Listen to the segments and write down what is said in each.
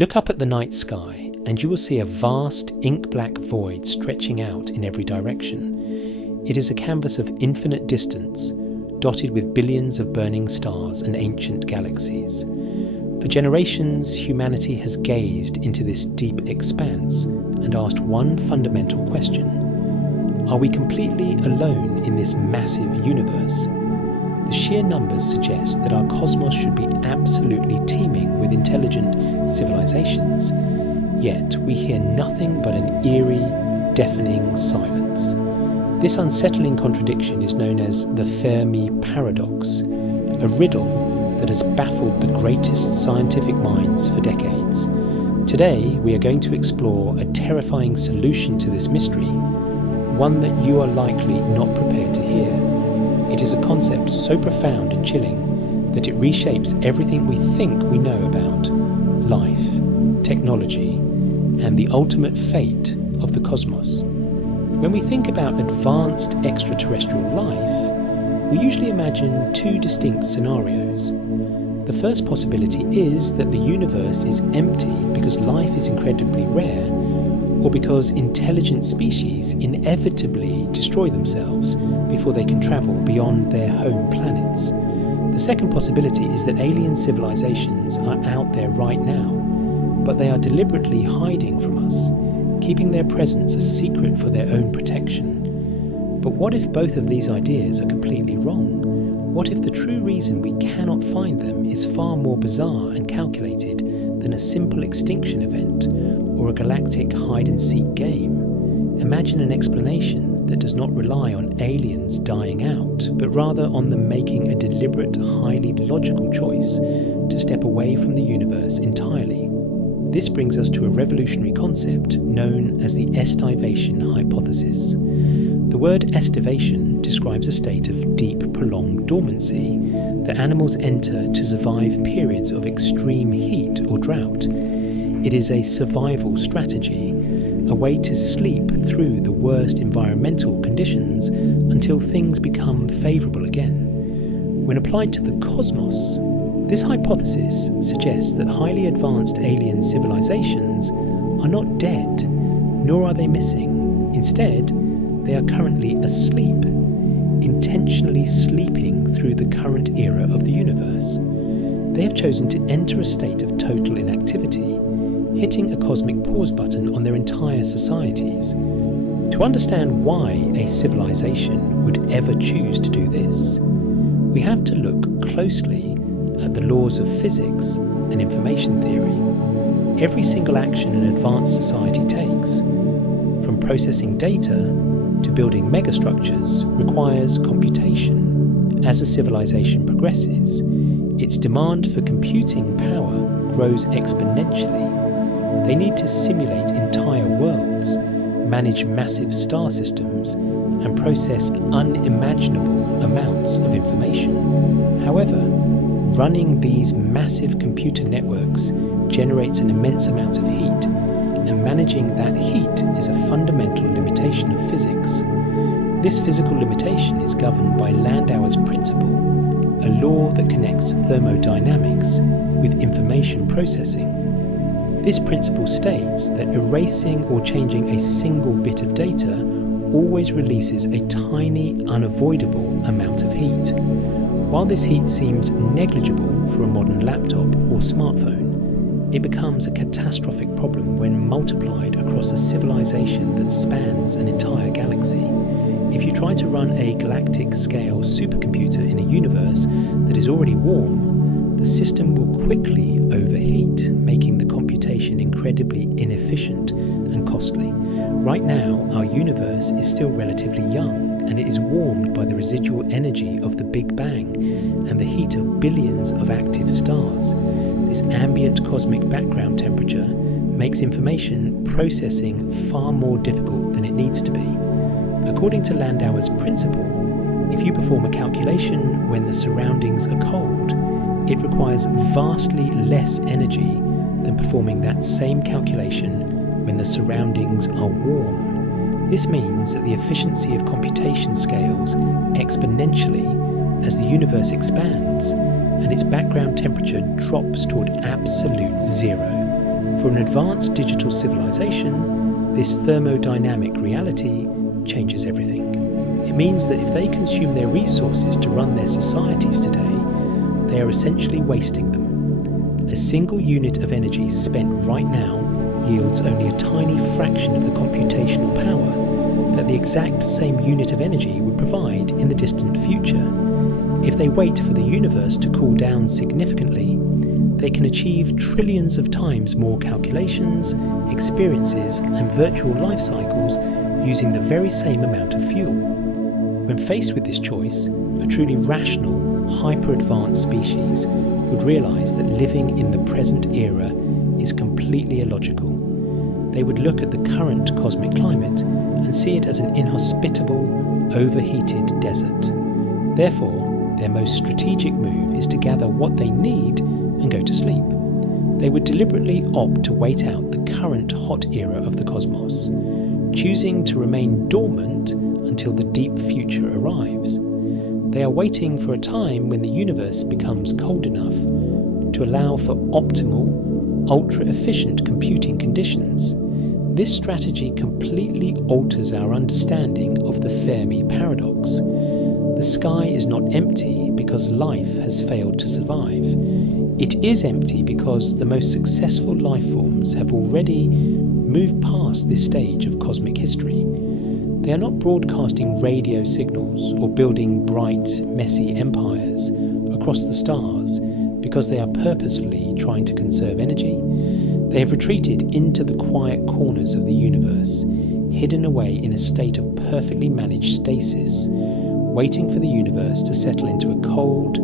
Look up at the night sky and you will see a vast ink-black void stretching out in every direction. It is a canvas of infinite distance, dotted with billions of burning stars and ancient galaxies. For generations, humanity has gazed into this deep expanse and asked one fundamental question: are we completely alone in this massive universe? The sheer numbers suggest that our cosmos should be absolutely teeming with intelligent civilizations, yet we hear nothing but an eerie, deafening silence. This unsettling contradiction is known as the Fermi Paradox, a riddle that has baffled the greatest scientific minds for decades. Today, we are going to explore a terrifying solution to this mystery, one that you are likely not prepared to hear. It is a concept so profound and chilling that it reshapes everything we think we know about life, technology, and the ultimate fate of the cosmos. When we think about advanced extraterrestrial life, we usually imagine two distinct scenarios. The first possibility is that the universe is empty because life is incredibly rare, or because intelligent species inevitably destroy themselves before they can travel beyond their home planets. The second possibility is that alien civilizations are out there right now, but they are deliberately hiding from us, keeping their presence a secret for their own protection. But what if both of these ideas are completely wrong? What if the true reason we cannot find them is far more bizarre and calculated than a simple extinction event or a galactic hide-and-seek game? Imagine an explanation that does not rely on aliens dying out, but rather on them making a deliberate, highly logical choice to step away from the universe entirely. This brings us to a revolutionary concept known as the estivation hypothesis. The word estivation describes a state of deep, prolonged dormancy that animals enter to survive periods of extreme heat or drought. It is a survival strategy, a way to sleep through the worst environmental conditions until things become favourable again. When applied to the cosmos, this hypothesis suggests that highly advanced alien civilizations are not dead, nor are they missing. Instead, they are currently asleep, intentionally sleeping through the current era of the universe. They have chosen to enter a state of total inactivity, hitting a cosmic pause button on their entire societies. To understand why a civilization would ever choose to do this, we have to look closely at the laws of physics and information theory. Every single action an advanced society takes, from processing data to building megastructures, requires computation. As a civilization progresses, its demand for computing power grows exponentially. They need to simulate entire worlds, manage massive star systems, and process unimaginable amounts of information. However, running these massive computer networks generates an immense amount of heat, and managing that heat is a fundamental limitation of physics. This physical limitation is governed by Landauer's principle, a law that connects thermodynamics with information processing. This principle states that erasing or changing a single bit of data always releases a tiny, unavoidable amount of heat. While this heat seems negligible for a modern laptop or smartphone, it becomes a catastrophic problem when multiplied across a civilization that spans an entire galaxy. If you try to run a galactic-scale supercomputer in a universe that is already warm, the system will quickly overheat, making the computation incredibly inefficient and costly. Right now, our universe is still relatively young, and it is warmed by the residual energy of the Big Bang and the heat of billions of active stars. This ambient cosmic background temperature makes information processing far more difficult than it needs to be. According to Landauer's principle, if you perform a calculation when the surroundings are cold, it requires vastly less energy than performing that same calculation when the surroundings are warm. This means that the efficiency of computation scales exponentially as the universe expands and its background temperature drops toward absolute zero. For an advanced digital civilization, this thermodynamic reality changes everything. It means that if they consume their resources to run their societies today, they are essentially wasting them. A single unit of energy spent right now yields only a tiny fraction of the computational power that the exact same unit of energy would provide in the distant future. If they wait for the universe to cool down significantly, they can achieve trillions of times more calculations, experiences, and virtual life cycles using the very same amount of fuel. When faced with this choice, a truly rational, hyper-advanced species would realise that living in the present era is completely illogical. They would look at the current cosmic climate and see it as an inhospitable, overheated desert. Therefore, their most strategic move is to gather what they need and go to sleep. They would deliberately opt to wait out the current hot era of the cosmos, choosing to remain dormant until the deep future arrives. They are waiting for a time when the universe becomes cold enough to allow for optimal, ultra-efficient computing conditions. This strategy completely alters our understanding of the Fermi Paradox. The sky is not empty because life has failed to survive. It is empty because the most successful life forms have already moved past this stage of cosmic history. They are not broadcasting radio signals or building bright, messy empires across the stars because they are purposefully trying to conserve energy. They have retreated into the quiet corners of the universe, hidden away in a state of perfectly managed stasis, waiting for the universe to settle into a cold,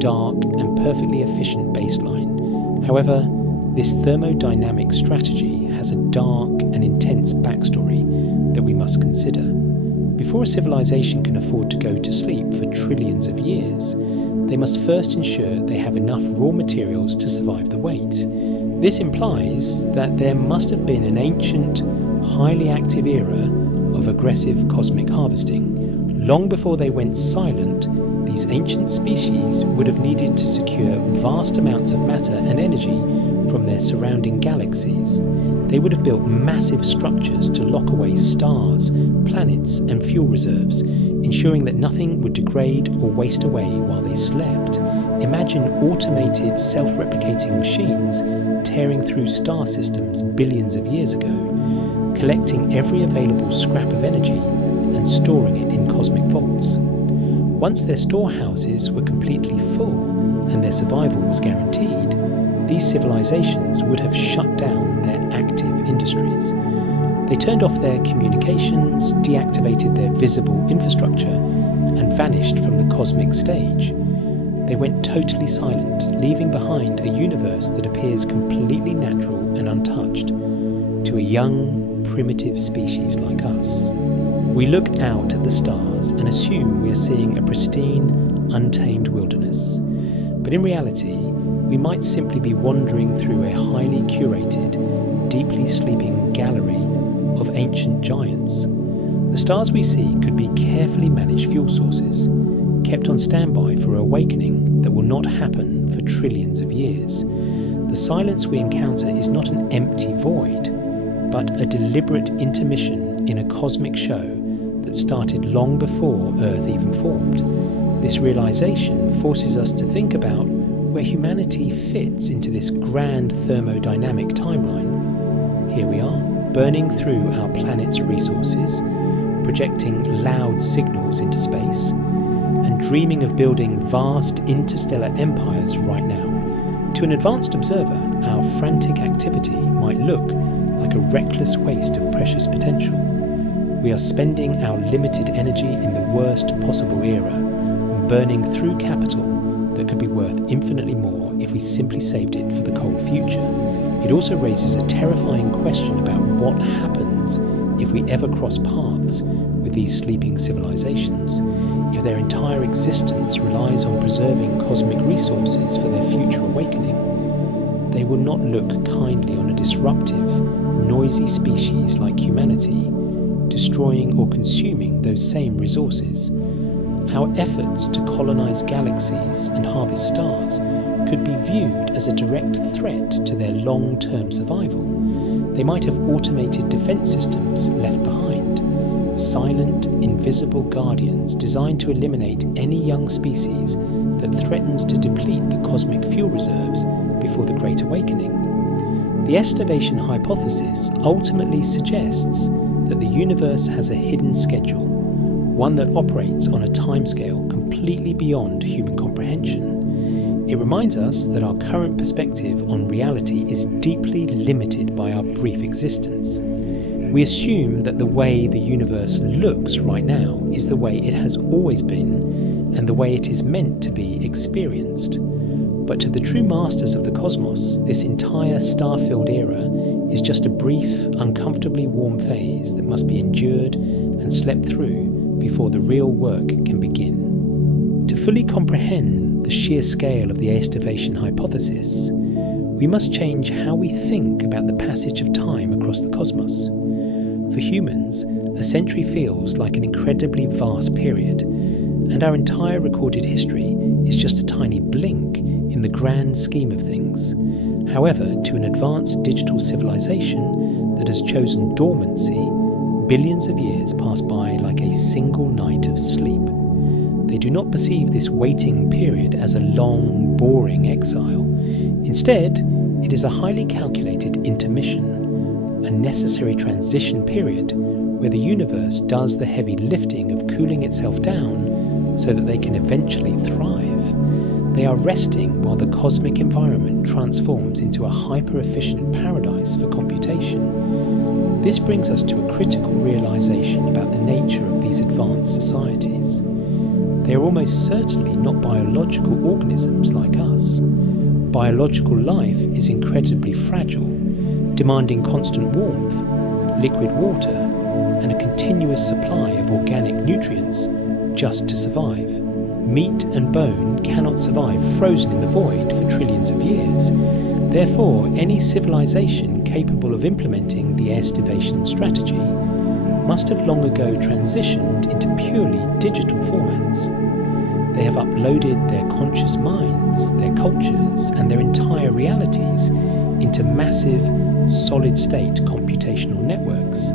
dark, and perfectly efficient baseline. However, this thermodynamic strategy has a dark and intense backstory that we must consider. Before a civilization can afford to go to sleep for trillions of years, they must first ensure they have enough raw materials to survive the wait. This implies that there must have been an ancient, highly active era of aggressive cosmic harvesting. Long before they went silent, these ancient species would have needed to secure vast amounts of matter and energy from their surrounding galaxies. They would have built massive structures to lock away stars, planets, and fuel reserves, ensuring that nothing would degrade or waste away while they slept. Imagine automated, self-replicating machines tearing through star systems billions of years ago, collecting every available scrap of energy and storing it in cosmic vaults. Once their storehouses were completely full and their survival was guaranteed, these civilizations would have shut down their active industries. They turned off their communications, deactivated their visible infrastructure, and vanished from the cosmic stage. They went totally silent, leaving behind a universe that appears completely natural and untouched to a young, primitive species like us. We look out at the stars and assume we are seeing a pristine, untamed wilderness. But in reality, we might simply be wandering through a highly curated, deeply sleeping gallery of ancient giants. The stars we see could be carefully managed fuel sources, kept on standby for awakening that will not happen for trillions of years. The silence we encounter is not an empty void, but a deliberate intermission in a cosmic show that started long before Earth even formed. This realization forces us to think about where humanity fits into this grand thermodynamic timeline. Here we are, burning through our planet's resources, projecting loud signals into space, and dreaming of building vast interstellar empires right now. To an advanced observer, our frantic activity might look like a reckless waste of precious potential. We are spending our limited energy in the worst possible era, burning through capital that could be worth infinitely more if we simply saved it for the cold future. It also raises a terrifying question about what happens if we ever cross paths with these sleeping civilizations, if their entire existence relies on preserving cosmic resources for their future awakening. They will not look kindly on a disruptive, noisy species like humanity, destroying or consuming those same resources. Our efforts to colonize galaxies and harvest stars could be viewed as a direct threat to their long-term survival. They might have automated defense systems left behind, silent, invisible guardians designed to eliminate any young species that threatens to deplete the cosmic fuel reserves before the Great Awakening. The estivation hypothesis ultimately suggests that the universe has a hidden schedule, one that operates on a timescale completely beyond human comprehension. It reminds us that our current perspective on reality is deeply limited by our brief existence. We assume that the way the universe looks right now is the way it has always been and the way it is meant to be experienced. But to the true masters of the cosmos, this entire star-filled era is just a brief, uncomfortably warm phase that must be endured and slept through before the real work can begin. To fully comprehend the sheer scale of the estivation hypothesis, we must change how we think about the passage of time across the cosmos. For humans, a century feels like an incredibly vast period, and our entire recorded history is just a tiny blink in the grand scheme of things. However, to an advanced digital civilization that has chosen dormancy, billions of years pass by like a single night of sleep. They do not perceive this waiting period as a long, boring exile. Instead, it is a highly calculated intermission, a necessary transition period where the universe does the heavy lifting of cooling itself down so that they can eventually thrive. They are resting while the cosmic environment transforms into a hyper-efficient paradise for computation. This brings us to a critical realization about the nature of these advanced societies. They are almost certainly not biological organisms like us. Biological life is incredibly fragile, demanding constant warmth, liquid water, and a continuous supply of organic nutrients just to survive. Meat and bone cannot survive frozen in the void for trillions of years. Therefore, any civilization capable of implementing the estivation strategy must have long ago transitioned into purely digital formats. They have uploaded their conscious minds, their cultures, and their entire realities into massive, solid-state computational networks.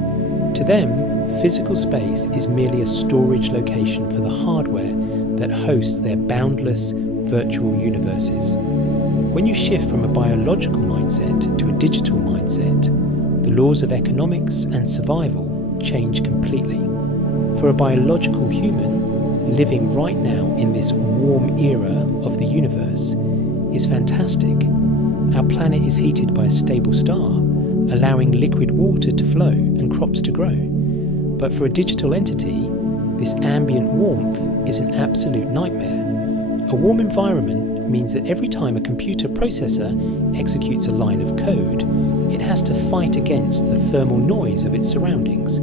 To them, physical space is merely a storage location for the hardware that hosts their boundless virtual universes. When you shift from a biological mindset to a digital mindset, the laws of economics and survival change completely. For a biological human, living right now in this warm era of the universe is fantastic. Our planet is heated by a stable star, allowing liquid water to flow and crops to grow. But for a digital entity, this ambient warmth is an absolute nightmare. A warm environment means that every time a computer processor executes a line of code, it has to fight against the thermal noise of its surroundings.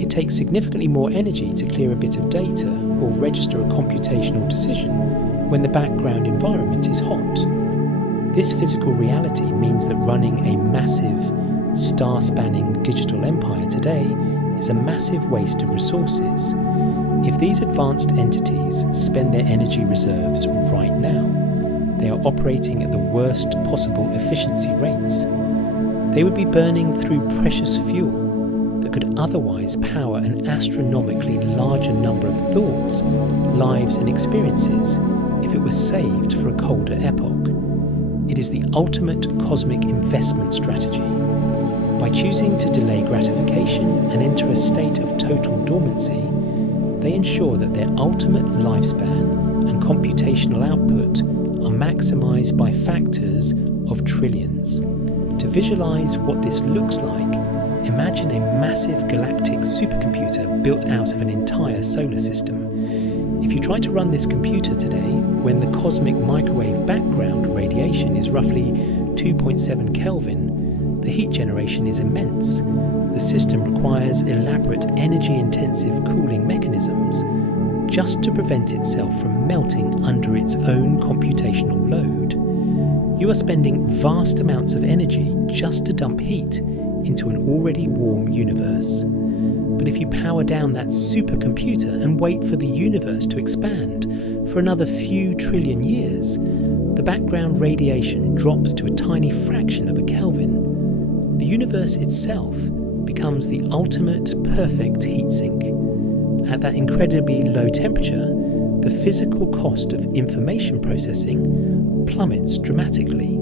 It takes significantly more energy to clear a bit of data or register a computational decision when the background environment is hot. This physical reality means that running a massive, star-spanning digital empire today is a massive waste of resources. If these advanced entities spend their energy reserves right now, they are operating at the worst possible efficiency rates. They would be burning through precious fuel that could otherwise power an astronomically larger number of thoughts, lives, and experiences if it was saved for a colder epoch. It is the ultimate cosmic investment strategy. By choosing to delay gratification and enter a state of total dormancy, they ensure that their ultimate lifespan and computational output are maximized by factors of trillions. To visualize what this looks like, imagine a massive galactic supercomputer built out of an entire solar system. If you try to run this computer today, when the cosmic microwave background radiation is roughly 2.7 Kelvin, the heat generation is immense. The system requires elaborate energy-intensive cooling mechanisms just to prevent itself from melting under its own computational load. You are spending vast amounts of energy just to dump heat into an already warm universe. But if you power down that supercomputer and wait for the universe to expand, for another few trillion years, the background radiation drops to a tiny fraction of a Kelvin. The universe itself becomes the ultimate perfect heat sink. At that incredibly low temperature, the physical cost of information processing plummets dramatically.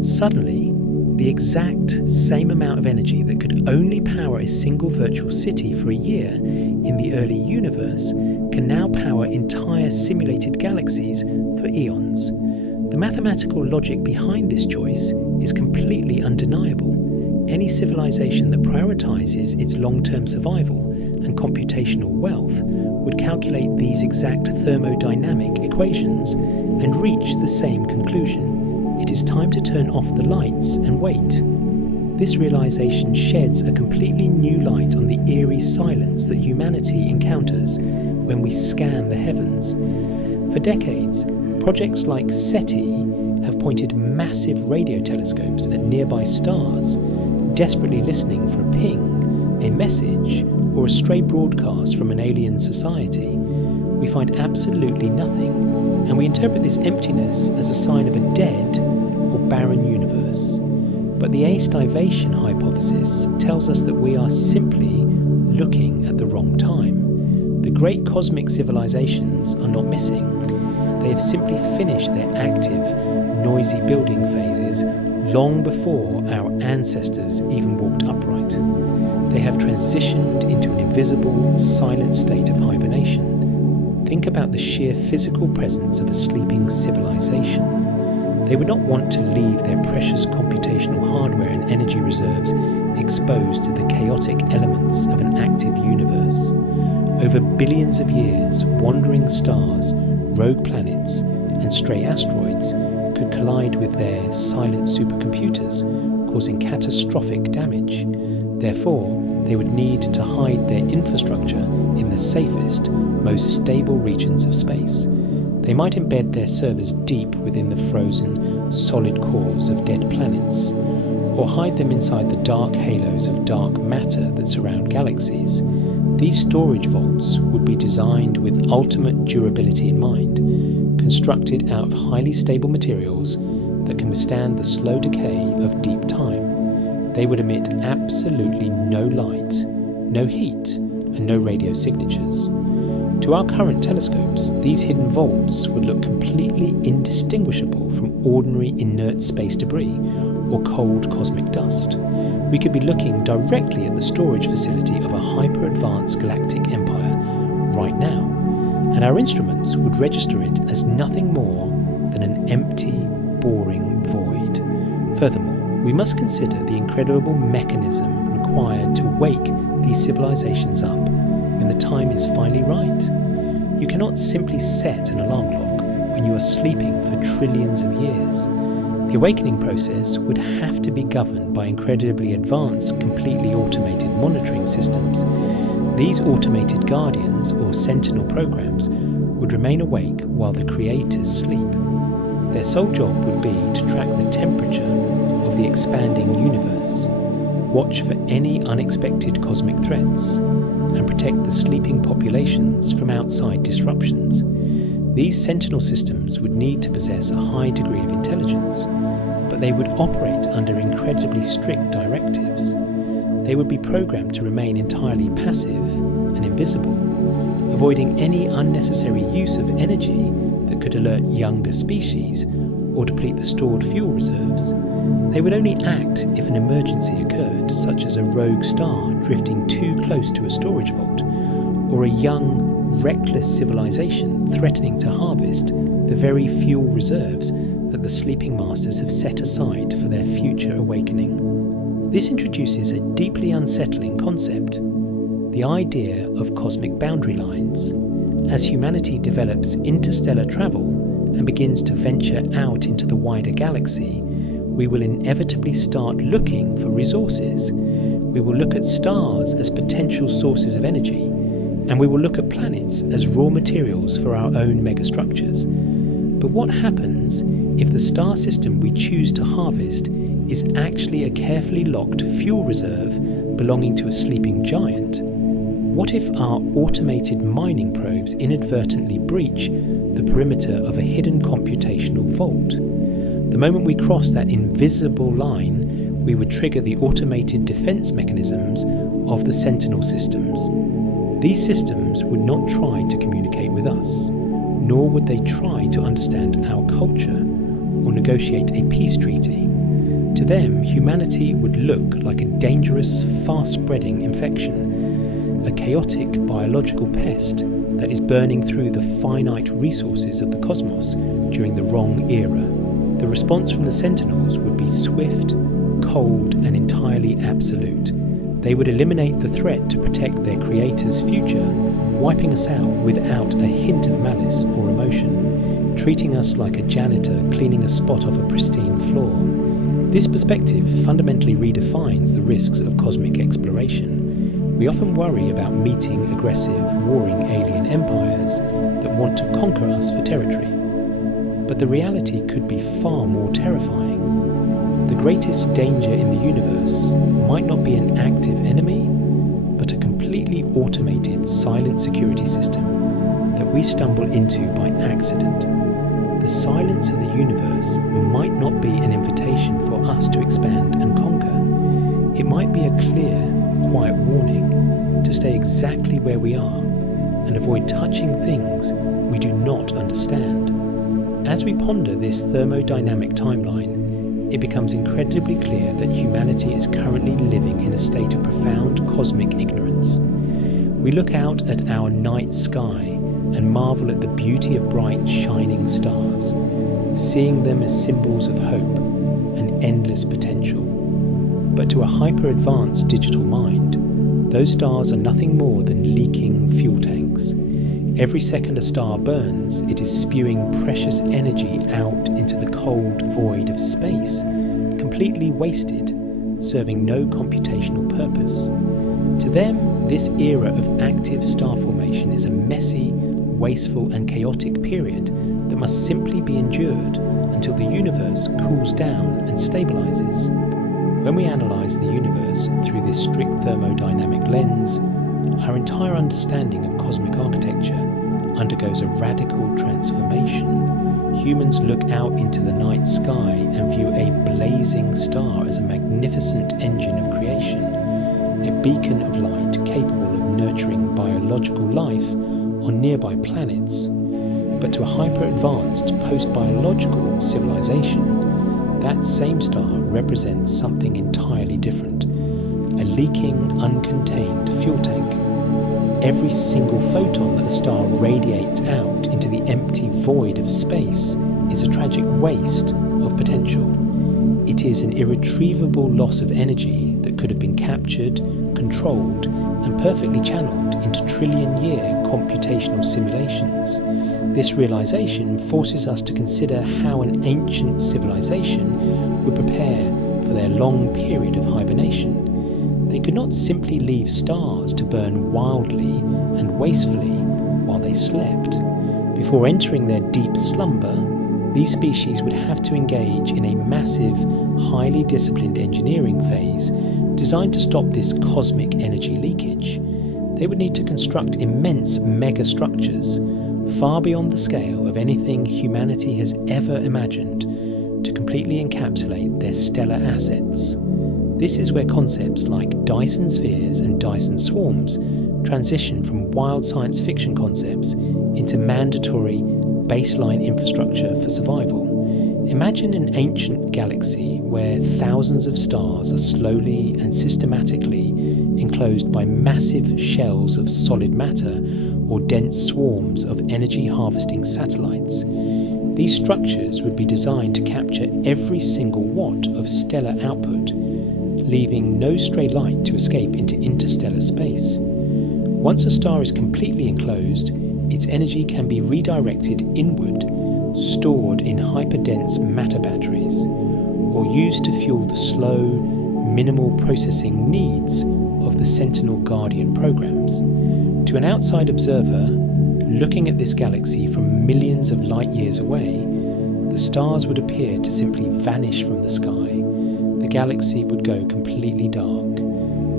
Suddenly, the exact same amount of energy that could only power a single virtual city for a year in the early universe can now power entire simulated galaxies for eons. The mathematical logic behind this choice is completely undeniable. Any civilization that prioritizes its long-term survival and computational wealth would calculate these exact thermodynamic equations and reach the same conclusion. It is time to turn off the lights and wait. This realization sheds a completely new light on the eerie silence that humanity encounters when we scan the heavens. For decades, projects like SETI have pointed massive radio telescopes at nearby stars, desperately listening for a ping, a message, or a stray broadcast from an alien society. We find absolutely nothing, and we interpret this emptiness as a sign of a dead or barren universe. But the ace-divation hypothesis tells us that we are simply looking at the wrong time. The great cosmic civilizations are not missing. They have simply finished their active, noisy building phases long before our ancestors even walked upright. They have transitioned into an invisible, silent state of hibernation. Think about the sheer physical presence of a sleeping civilization. They would not want to leave their precious computational hardware and energy reserves exposed to the chaotic elements of an active universe. Over billions of years, wandering stars, rogue planets, and stray asteroids could collide with their silent supercomputers, causing catastrophic damage. Therefore, they would need to hide their infrastructure in the safest, most stable regions of space. They might embed their servers deep within the frozen, solid cores of dead planets, or hide them inside the dark halos of dark matter that surround galaxies. These storage vaults would be designed with ultimate durability in mind, constructed out of highly stable materials that can withstand the slow decay of deep time. They would emit absolutely no light, no heat, and no radio signatures. To our current telescopes, these hidden vaults would look completely indistinguishable from ordinary inert space debris or cold cosmic dust. We could be looking directly at the storage facility of a hyper-advanced galactic empire right now, and our instruments would register it as nothing more than an empty, boring void. Furthermore, we must consider the incredible mechanism required to wake these civilizations up when the time is finally right. You cannot simply set an alarm clock when you are sleeping for trillions of years. The awakening process would have to be governed by incredibly advanced, completely automated monitoring systems. These automated guardians or sentinel programs would remain awake while the creators sleep. Their sole job would be to track the temperature of the expanding universe, watch for any unexpected cosmic threats, and protect the sleeping populations from outside disruptions. These sentinel systems would need to possess a high degree of intelligence, but they would operate under incredibly strict directives. They would be programmed to remain entirely passive and invisible, avoiding any unnecessary use of energy that could alert younger species or deplete the stored fuel reserves. They would only act if an emergency occurred, such as a rogue star drifting too close to a storage vault, or a young, reckless civilization threatening to harvest the very fuel reserves that the sleeping masters have set aside for their future awakening. This introduces a deeply unsettling concept, the idea of cosmic boundary lines. As humanity develops interstellar travel and begins to venture out into the wider galaxy, we will inevitably start looking for resources. We will look at stars as potential sources of energy, and we will look at planets as raw materials for our own megastructures. But what happens if the star system we choose to harvest is actually a carefully locked fuel reserve belonging to a sleeping giant? What if our automated mining probes inadvertently breach the perimeter of a hidden computational vault. The moment we cross that invisible line, we would trigger the automated defense mechanisms of the Sentinel systems. These systems would not try to communicate with us, nor would they try to understand our culture or negotiate a peace treaty. To them, humanity would look like a dangerous, fast-spreading infection, a chaotic biological pest that is burning through the finite resources of the cosmos during the wrong era. The response from the Sentinels would be swift, cold, and entirely absolute. They would eliminate the threat to protect their creator's future, wiping us out without a hint of malice or emotion, treating us like a janitor cleaning a spot off a pristine floor. This perspective fundamentally redefines the risks of cosmic exploration. We often worry about meeting aggressive, warring alien empires that want to conquer us for territory. But the reality could be far more terrifying. The greatest danger in the universe might not be an active enemy, but a completely automated silent security system that we stumble into by accident. The silence of the universe might not be an invitation for us to expand and conquer. It might be a clear, quiet warning to stay exactly where we are and avoid touching things we do not understand. As we ponder this thermodynamic timeline, it becomes incredibly clear that humanity is currently living in a state of profound cosmic ignorance. We look out at our night sky and marvel at the beauty of bright, shining stars, seeing them as symbols of hope and endless potential. But to a hyper-advanced digital mind, those stars are nothing more than leaking fuel tanks. Every second a star burns, it is spewing precious energy out into the cold void of space, completely wasted, serving no computational purpose. To them, this era of active star formation is a messy, wasteful and chaotic period that must simply be endured until the universe cools down and stabilizes. When we analyze the universe through this strict thermodynamic lens, our entire understanding of cosmic architecture undergoes a radical transformation. Humans look out into the night sky and view a blazing star as a magnificent engine of creation, a beacon of light capable of nurturing biological life on nearby planets. But to a hyper-advanced post-biological civilization, that same star represents something entirely different, a leaking, uncontained fuel tank. Every single photon that a star radiates out into the empty void of space is a tragic waste of potential. It is an irretrievable loss of energy that could have been captured, controlled, and perfectly channeled into trillion-year computational simulations. This realization forces us to consider how an ancient civilization would prepare for their long period of hibernation. They could not simply leave stars to burn wildly and wastefully while they slept. Before entering their deep slumber, these species would have to engage in a massive, highly disciplined engineering phase designed to stop this cosmic energy leakage. They would need to construct immense megastructures, far beyond the scale of anything humanity has ever imagined, to completely encapsulate their stellar assets. This is where concepts like Dyson spheres and Dyson swarms transition from wild science fiction concepts into mandatory baseline infrastructure for survival. Imagine an ancient galaxy where thousands of stars are slowly and systematically enclosed by massive shells of solid matter or dense swarms of energy-harvesting satellites. These structures would be designed to capture every single watt of stellar output, leaving no stray light to escape into interstellar space. Once a star is completely enclosed, its energy can be redirected inward, stored in hyperdense matter batteries, or used to fuel the slow, minimal processing needs of the Sentinel Guardian programs. To an outside observer, looking at this galaxy from millions of light years away, the stars would appear to simply vanish from the sky. The galaxy would go completely dark,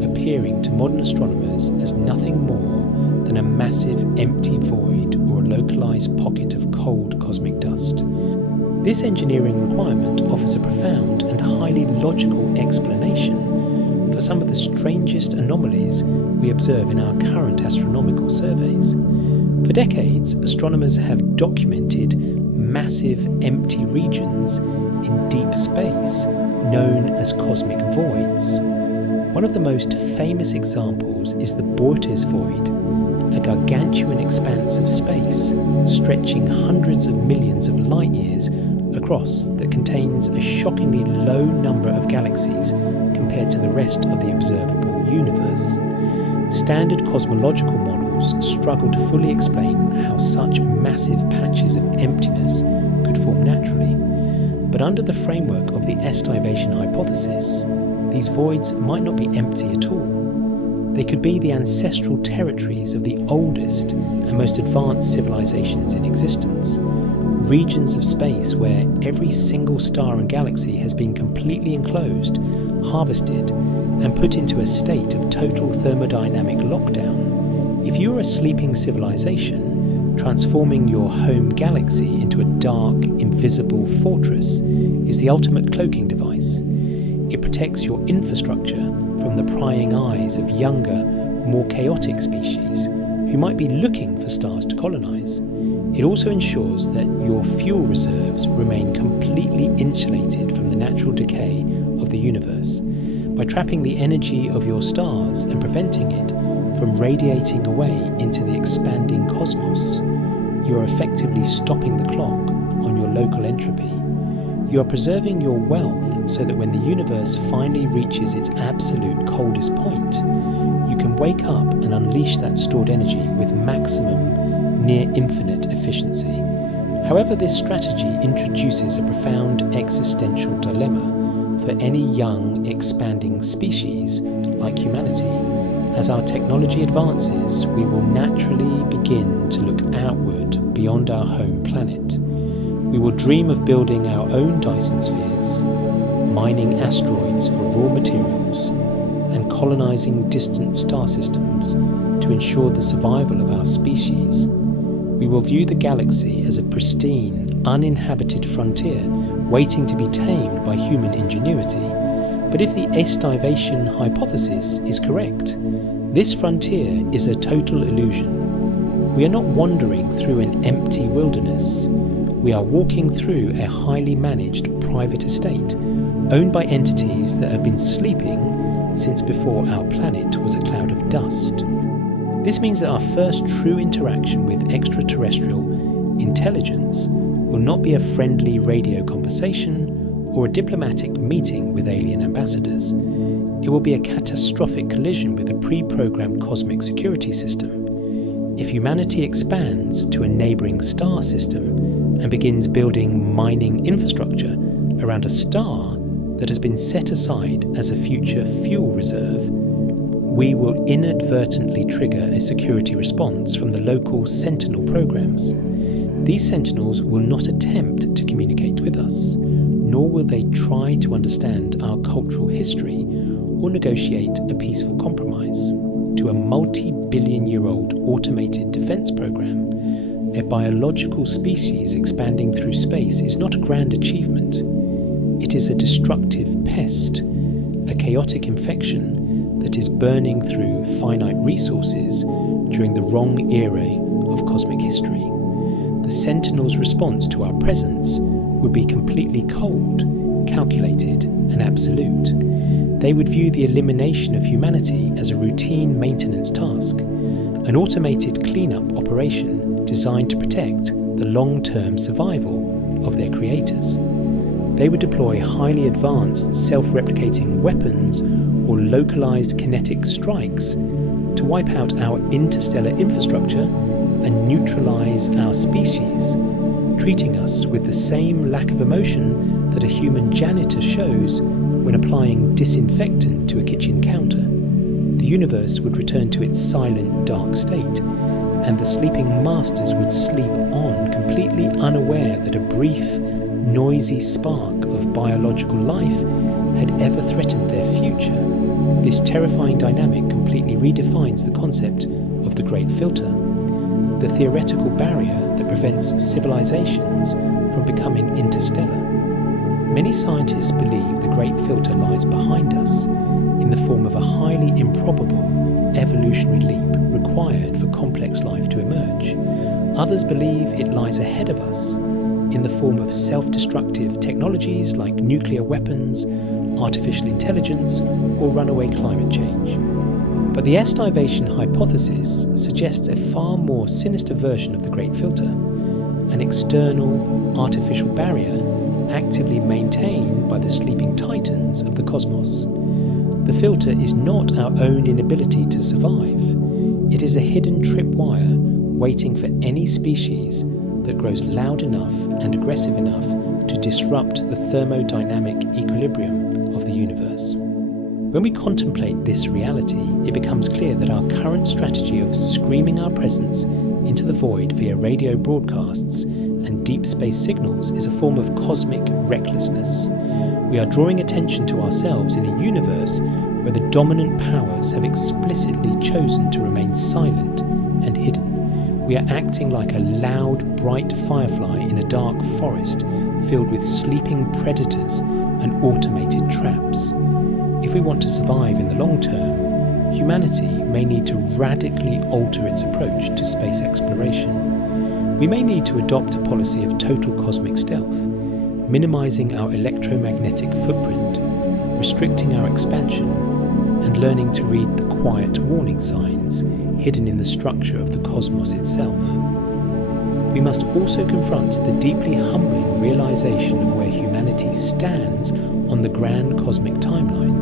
appearing to modern astronomers as nothing more than a massive empty void or a localized pocket of cold cosmic dust. This engineering requirement offers a profound and highly logical explanation for some of the strangest anomalies we observe in our current astronomical surveys. For decades, astronomers have documented massive empty regions in deep space known as cosmic voids. One of the most famous examples is the Bootes Void, a gargantuan expanse of space stretching hundreds of millions of light years across that contains a shockingly low number of galaxies compared to the rest of the observable universe. Standard cosmological models struggle to fully explain how such massive patches of emptiness could form naturally. But under the framework of the estivation hypothesis, these voids might not be empty at all. They could be the ancestral territories of the oldest and most advanced civilizations in existence, regions of space where every single star and galaxy has been completely enclosed, harvested, and put into a state of total thermodynamic lockdown. If you are a sleeping civilization, transforming your home galaxy into a dark, invisible fortress is the ultimate cloaking device. It protects your infrastructure from the prying eyes of younger, more chaotic species who might be looking for stars to colonize. It also ensures that your fuel reserves remain completely insulated from the natural decay of the universe. By trapping the energy of your stars and preventing it from radiating away into the expanding cosmos, you are effectively stopping the clock on your local entropy. You are preserving your wealth so that when the universe finally reaches its absolute coldest point, you can wake up and unleash that stored energy with maximum, near-infinite efficiency. However, this strategy introduces a profound existential dilemma for any young, expanding species like humanity. As our technology advances, we will naturally begin to look outward beyond our home planet. We will dream of building our own Dyson spheres, mining asteroids for raw materials, and colonizing distant star systems to ensure the survival of our species. We will view the galaxy as a pristine, uninhabited frontier waiting to be tamed by human ingenuity. But if the estivation hypothesis is correct, this frontier is a total illusion. We are not wandering through an empty wilderness. We are walking through a highly managed private estate, owned by entities that have been sleeping since before our planet was a cloud of dust. This means that our first true interaction with extraterrestrial intelligence will not be a friendly radio conversation or a diplomatic meeting with alien ambassadors. It will be a catastrophic collision with a pre-programmed cosmic security system. If humanity expands to a neighbouring star system and begins building mining infrastructure around a star that has been set aside as a future fuel reserve, we will inadvertently trigger a security response from the local Sentinel programs. These Sentinels will not attempt to communicate with us, nor will they try to understand our cultural history or negotiate a peaceful compromise. To a multi-billion-year-old automated defense program, a biological species expanding through space is not a grand achievement. It is a destructive pest, a chaotic infection that is burning through finite resources during the wrong era of cosmic history. The Sentinel's response to our presence would be completely cold, calculated, and absolute. They would view the elimination of humanity as a routine maintenance task, an automated cleanup operation designed to protect the long-term survival of their creators. They would deploy highly advanced self-replicating weapons or localized kinetic strikes to wipe out our interstellar infrastructure and neutralize our species, treating us with the same lack of emotion that a human janitor shows when applying disinfectant to a kitchen counter. The universe would return to its silent, dark state, and the sleeping masters would sleep on, completely unaware that a brief, noisy spark of biological life had ever threatened their future. This terrifying dynamic completely redefines the concept of the Great Filter, the theoretical barrier that prevents civilizations from becoming interstellar. Many scientists believe the Great Filter lies behind us in the form of a highly improbable evolutionary leap required for complex life to emerge. Others believe it lies ahead of us in the form of self-destructive technologies like nuclear weapons, artificial intelligence, or runaway climate change. But the estivation hypothesis suggests a far more sinister version of the Great Filter, an external, artificial barrier actively maintained by the sleeping titans of the cosmos. The filter is not our own inability to survive. It is a hidden tripwire waiting for any species that grows loud enough and aggressive enough to disrupt the thermodynamic equilibrium of the universe. When we contemplate this reality, it becomes clear that our current strategy of screaming our presence into the void via radio broadcasts and deep space signals is a form of cosmic recklessness. We are drawing attention to ourselves in a universe where the dominant powers have explicitly chosen to remain silent and hidden. We are acting like a loud, bright firefly in a dark forest filled with sleeping predators and automated traps. If we want to survive in the long term, humanity may need to radically alter its approach to space exploration. We may need to adopt a policy of total cosmic stealth, minimizing our electromagnetic footprint, restricting our expansion, and learning to read the quiet warning signs hidden in the structure of the cosmos itself. We must also confront the deeply humbling realization of where humanity stands on the grand cosmic timeline.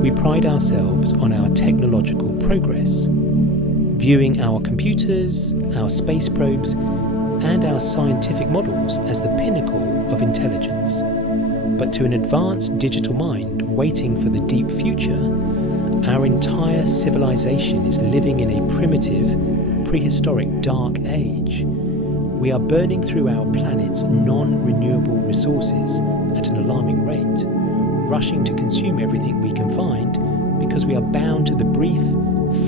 We pride ourselves on our technological progress, viewing our computers, our space probes, and our scientific models as the pinnacle of intelligence. But to an advanced digital mind waiting for the deep future, our entire civilization is living in a primitive, prehistoric dark age. We are burning through our planet's non-renewable resources at an alarming rate, rushing to consume everything we can find because we are bound to the brief,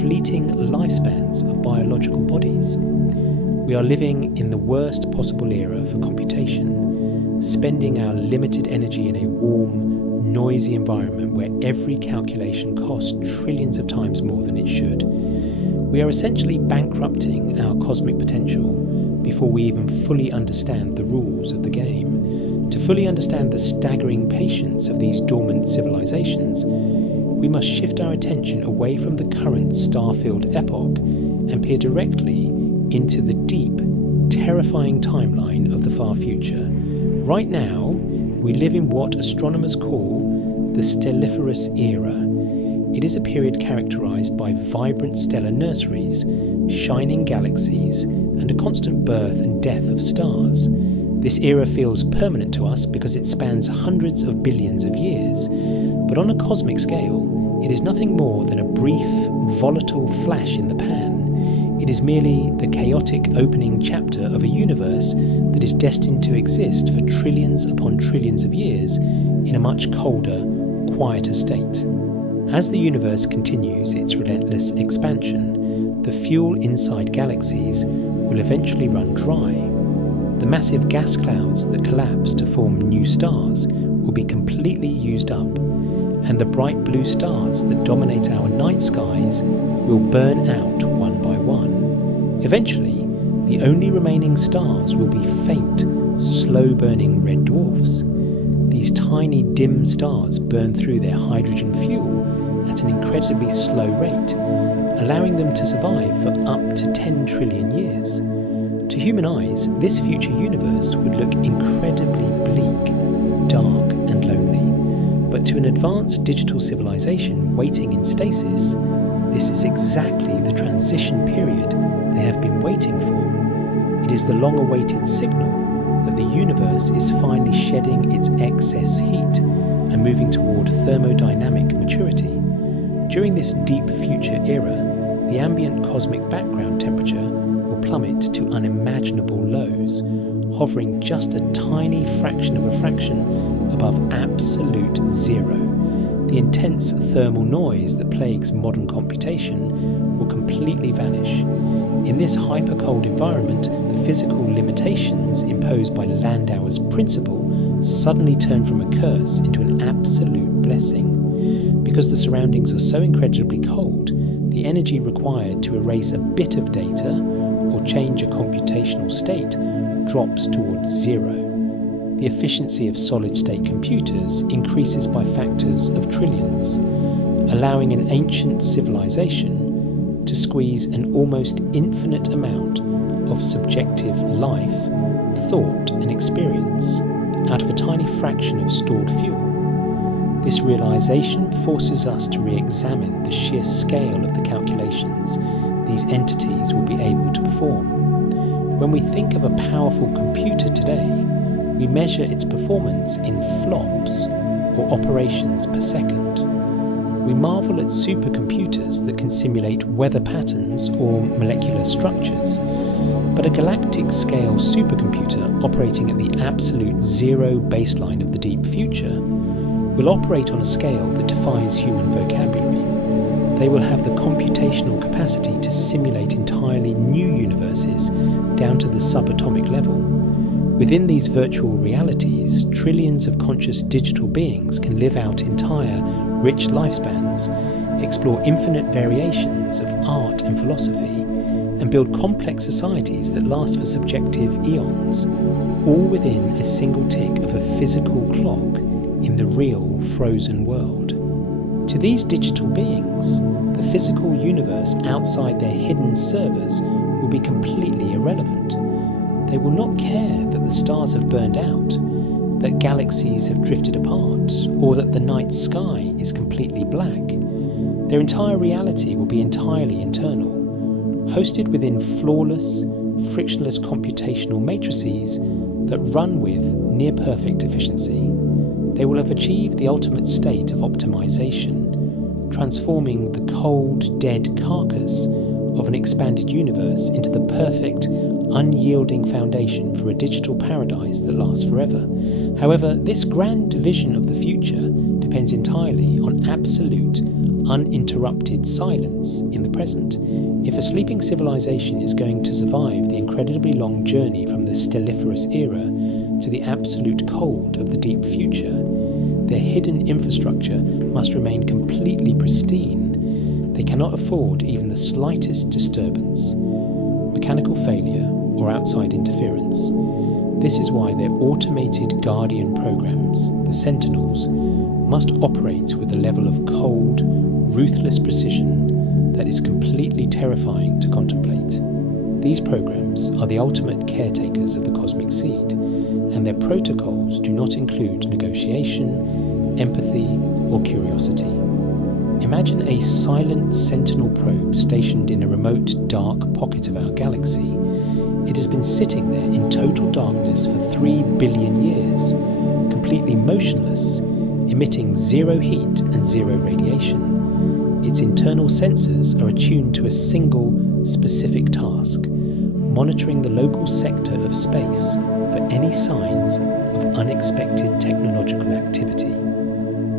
fleeting lifespans of biological bodies. We are living in the worst possible era for computation, spending our limited energy in a warm, noisy environment where every calculation costs trillions of times more than it should. We are essentially bankrupting our cosmic potential before we even fully understand the rules of the game. To fully understand the staggering patience of these dormant civilizations, we must shift our attention away from the current star-filled epoch and peer directly into the deep, terrifying timeline of the far future. Right now, we live in what astronomers call the stelliferous era. It is a period characterized by vibrant stellar nurseries, shining galaxies, and a constant birth and death of stars. This era feels permanent to us because it spans hundreds of billions of years, but on a cosmic scale, it is nothing more than a brief, volatile flash in the pan. It is merely the chaotic opening chapter of a universe that is destined to exist for trillions upon trillions of years in a much colder, quieter state. As the universe continues its relentless expansion, the fuel inside galaxies will eventually run dry. The massive gas clouds that collapse to form new stars will be completely used up, and the bright blue stars that dominate our night skies will burn out one by one. Eventually, the only remaining stars will be faint, slow-burning red dwarfs. These tiny, dim stars burn through their hydrogen fuel at an incredibly slow rate, allowing them to survive for up to 10 trillion years. To human eyes, this future universe would look incredibly bleak, dark, and lonely. But to an advanced digital civilization waiting in stasis, this is exactly the transition period they have been waiting for. It is the long-awaited signal that the universe is finally shedding its excess heat and moving toward thermodynamic maturity. During this deep future era, the ambient cosmic background temperature will plummet to unimaginable lows, hovering just a tiny fraction of a fraction above absolute zero. The intense thermal noise that plagues modern computation will will completely vanish. In this hyper-cold environment, the physical limitations imposed by Landauer's principle suddenly turn from a curse into an absolute blessing. Because the surroundings are so incredibly cold, the energy required to erase a bit of data or change a computational state drops towards zero. The efficiency of solid-state computers increases by factors of trillions, allowing an ancient civilization to squeeze an almost infinite amount of subjective life, thought and experience out of a tiny fraction of stored fuel. This realization forces us to re-examine the sheer scale of the calculations these entities will be able to perform. When we think of a powerful computer today, we measure its performance in flops or operations per second. We marvel at supercomputers that can simulate weather patterns or molecular structures, but a galactic-scale supercomputer operating at the absolute zero baseline of the deep future will operate on a scale that defies human vocabulary. They will have the computational capacity to simulate entirely new universes down to the subatomic level. Within these virtual realities, trillions of conscious digital beings can live out entire, rich lifespans, explore infinite variations of art and philosophy, and build complex societies that last for subjective eons, all within a single tick of a physical clock in the real frozen world. To these digital beings, the physical universe outside their hidden servers will be completely irrelevant. They will not care that the stars have burned out, that galaxies have drifted apart, or that the night sky is completely black. Their entire reality will be entirely internal, hosted within flawless, frictionless computational matrices that run with near-perfect efficiency. They will have achieved the ultimate state of optimization, transforming the cold, dead carcass of an expanded universe into the perfect, unyielding foundation for a digital paradise that lasts forever. However, this grand vision of the future depends entirely on absolute, uninterrupted silence in the present. If a sleeping civilization is going to survive the incredibly long journey from the stelliferous era to the absolute cold of the deep future, their hidden infrastructure must remain completely pristine. They cannot afford even the slightest disturbance, mechanical failure, or outside interference. This is why their automated guardian programs, the Sentinels, must operate with a level of cold, ruthless precision that is completely terrifying to contemplate. These programs are the ultimate caretakers of the cosmic seed, and their protocols do not include negotiation, empathy, or curiosity. Imagine a silent sentinel probe stationed in a remote, dark pocket of our galaxy. It has been sitting there in total darkness for 3 billion years, completely motionless, emitting zero heat and zero radiation. Its internal sensors are attuned to a single, specific task, monitoring the local sector of space for any signs of unexpected technological activity.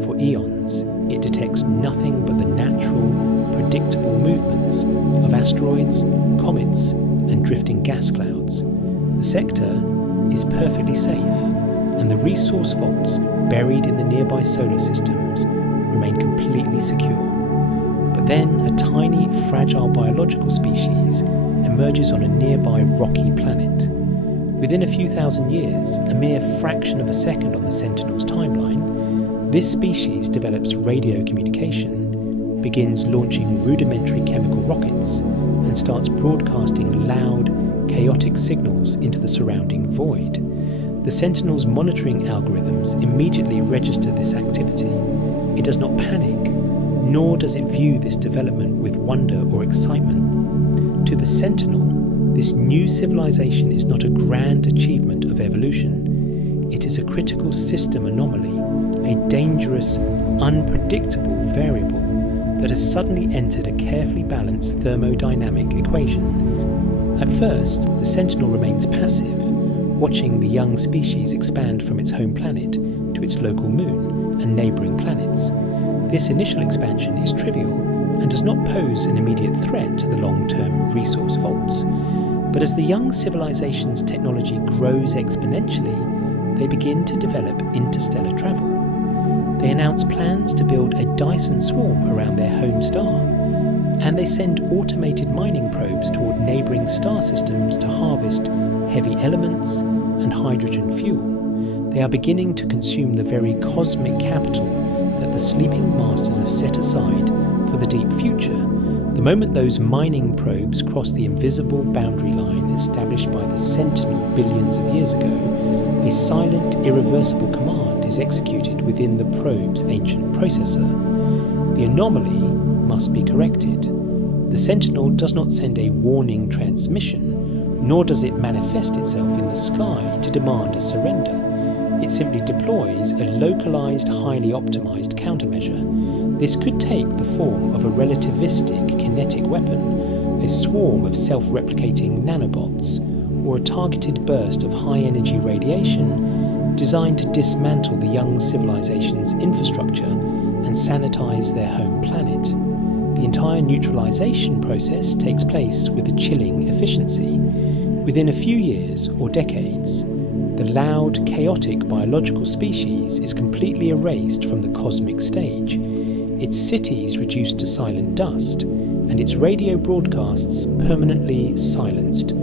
For eons, it detects nothing but the natural, predictable movements of asteroids, comets, and drifting gas clouds. The sector is perfectly safe, and the resource vaults buried in the nearby solar systems remain completely secure. But then a tiny, fragile biological species emerges on a nearby rocky planet. Within a few thousand years, a mere fraction of a second on the Sentinel's timeline, this species develops radio communication, begins launching rudimentary chemical rockets, and starts broadcasting loud, chaotic signals into the surrounding void. The Sentinel's monitoring algorithms immediately register this activity. It does not panic, nor does it view this development with wonder or excitement. To the Sentinel, this new civilization is not a grand achievement of evolution. It is a critical system anomaly, a dangerous, unpredictable variable that has suddenly entered a carefully balanced thermodynamic equation. At first, the Sentinel remains passive, watching the young species expand from its home planet to its local moon and neighbouring planets. This initial expansion is trivial, and does not pose an immediate threat to the long-term resource vaults. But as the young civilization's technology grows exponentially, they begin to develop interstellar travel. They announce plans to build a Dyson swarm around their home star, and they send automated mining probes toward neighbouring star systems to harvest heavy elements and hydrogen fuel. They are beginning to consume the very cosmic capital that the sleeping masters have set aside for the deep future. The moment those mining probes cross the invisible boundary line established by the Sentinel billions of years ago, a silent, irreversible command is executed within the probe's ancient processor. The anomaly must be corrected. The Sentinel does not send a warning transmission, nor does it manifest itself in the sky to demand a surrender. It simply deploys a localized, highly optimized countermeasure. This could take the form of a relativistic kinetic weapon, a swarm of self-replicating nanobots, or a targeted burst of high-energy radiation designed to dismantle the young civilization's infrastructure and sanitize their home planet. The entire neutralization process takes place with a chilling efficiency. Within a few years or decades, the loud, chaotic biological species is completely erased from the cosmic stage, its cities reduced to silent dust, and its radio broadcasts permanently silenced.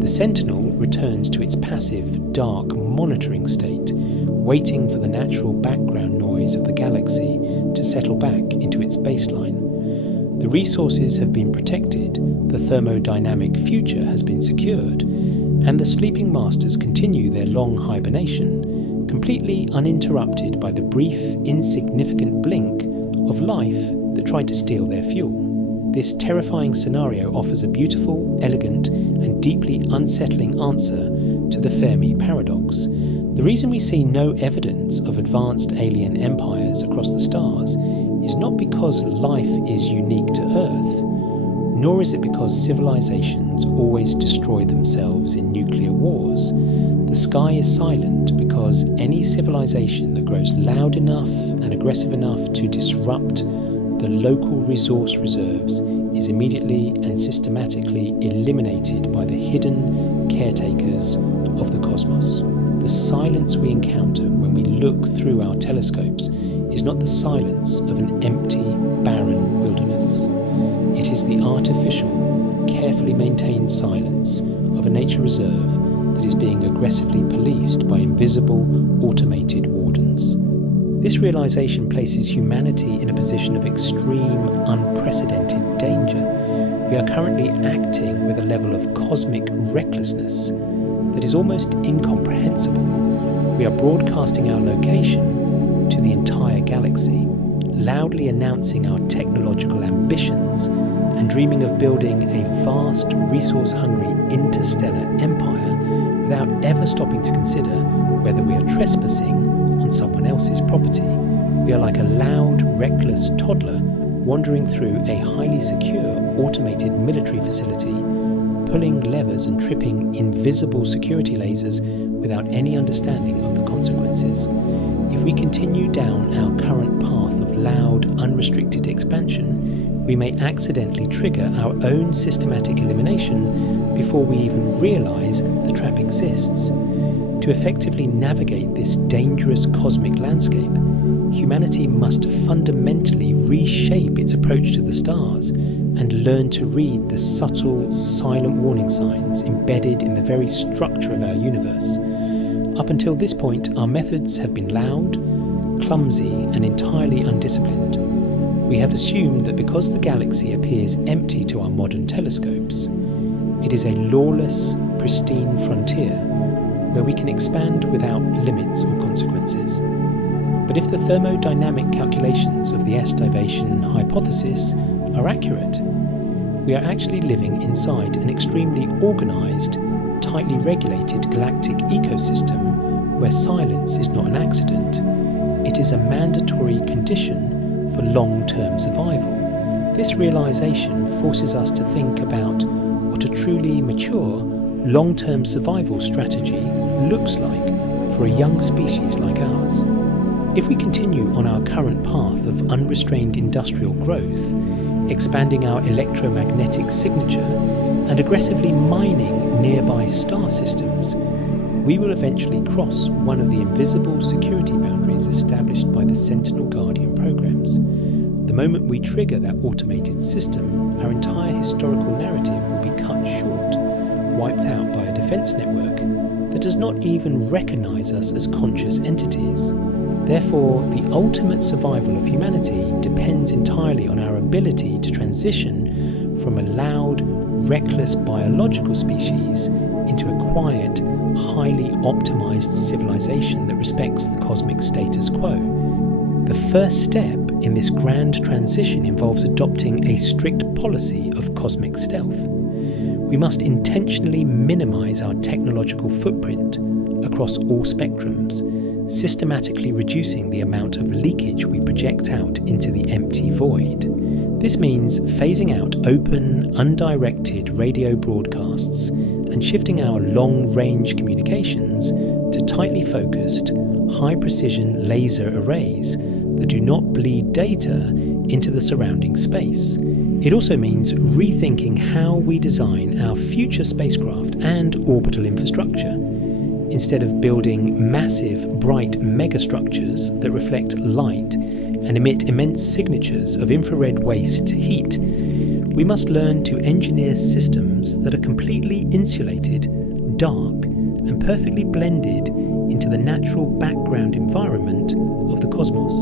The Sentinel returns to its passive, dark monitoring state, waiting for the natural background noise of the galaxy to settle back into its baseline. The resources have been protected, the thermodynamic future has been secured, and the sleeping masters continue their long hibernation, completely uninterrupted by the brief, insignificant blink of life that tried to steal their fuel. This terrifying scenario offers a beautiful, elegant, and deeply unsettling answer to the Fermi Paradox. The reason we see no evidence of advanced alien empires across the stars is not because life is unique to Earth, nor is it because civilizations always destroy themselves in nuclear wars. The sky is silent because any civilization that grows loud enough and aggressive enough to disrupt the local resource reserves is immediately and systematically eliminated by the hidden caretakers of the cosmos. The silence we encounter when we look through our telescopes is not the silence of an empty, barren wilderness. It is the artificial, carefully maintained silence of a nature reserve that is being aggressively policed by invisible, automated wardens. This realization places humanity in a position of extreme, unprecedented danger. We are currently acting with a level of cosmic recklessness that is almost incomprehensible. We are broadcasting our location to the entire galaxy, loudly announcing our technological ambitions and dreaming of building a vast, resource-hungry interstellar empire without ever stopping to consider whether we are trespassing on someone else's property. We are like a loud, reckless toddler wandering through a highly secure, automated military facility, pulling levers and tripping invisible security lasers without any understanding of the consequences. If we continue down our current path of loud, unrestricted expansion, we may accidentally trigger our own systematic elimination before we even realize the trap exists. To effectively navigate this dangerous cosmic landscape, humanity must fundamentally reshape its approach to the stars and learn to read the subtle, silent warning signs embedded in the very structure of our universe. Up until this point, our methods have been loud, clumsy, and entirely undisciplined. We have assumed that because the galaxy appears empty to our modern telescopes, it is a lawless, pristine frontier where we can expand without limits or consequences. But if the thermodynamic calculations of the estivation hypothesis are accurate, we are actually living inside an extremely organized, tightly regulated galactic ecosystem where silence is not an accident. It is a mandatory condition for long-term survival. This realization forces us to think about what a truly mature, long-term survival strategy looks like for a young species like ours. If we continue on our current path of unrestrained industrial growth, expanding our electromagnetic signature, and aggressively mining nearby star systems, we will eventually cross one of the invisible security boundaries established by the Sentinel Guardian programs. The moment we trigger that automated system, our entire historical narrative will be cut short, wiped out by a defense network that does not even recognize us as conscious entities. Therefore, the ultimate survival of humanity depends entirely on our ability to transition from a loud, reckless biological species into a quiet, highly optimized civilization that respects the cosmic status quo. The first step in this grand transition involves adopting a strict policy of cosmic stealth. We must intentionally minimize our technological footprint across all spectrums, systematically reducing the amount of leakage we project out into the empty void. This means phasing out open, undirected radio broadcasts and shifting our long-range communications to tightly focused, high-precision laser arrays that do not bleed data into the surrounding space. It also means rethinking how we design our future spacecraft and orbital infrastructure. Instead of building massive, bright megastructures that reflect light and emit immense signatures of infrared waste heat, we must learn to engineer systems that are completely insulated, dark, and perfectly blended into the natural background environment of the cosmos.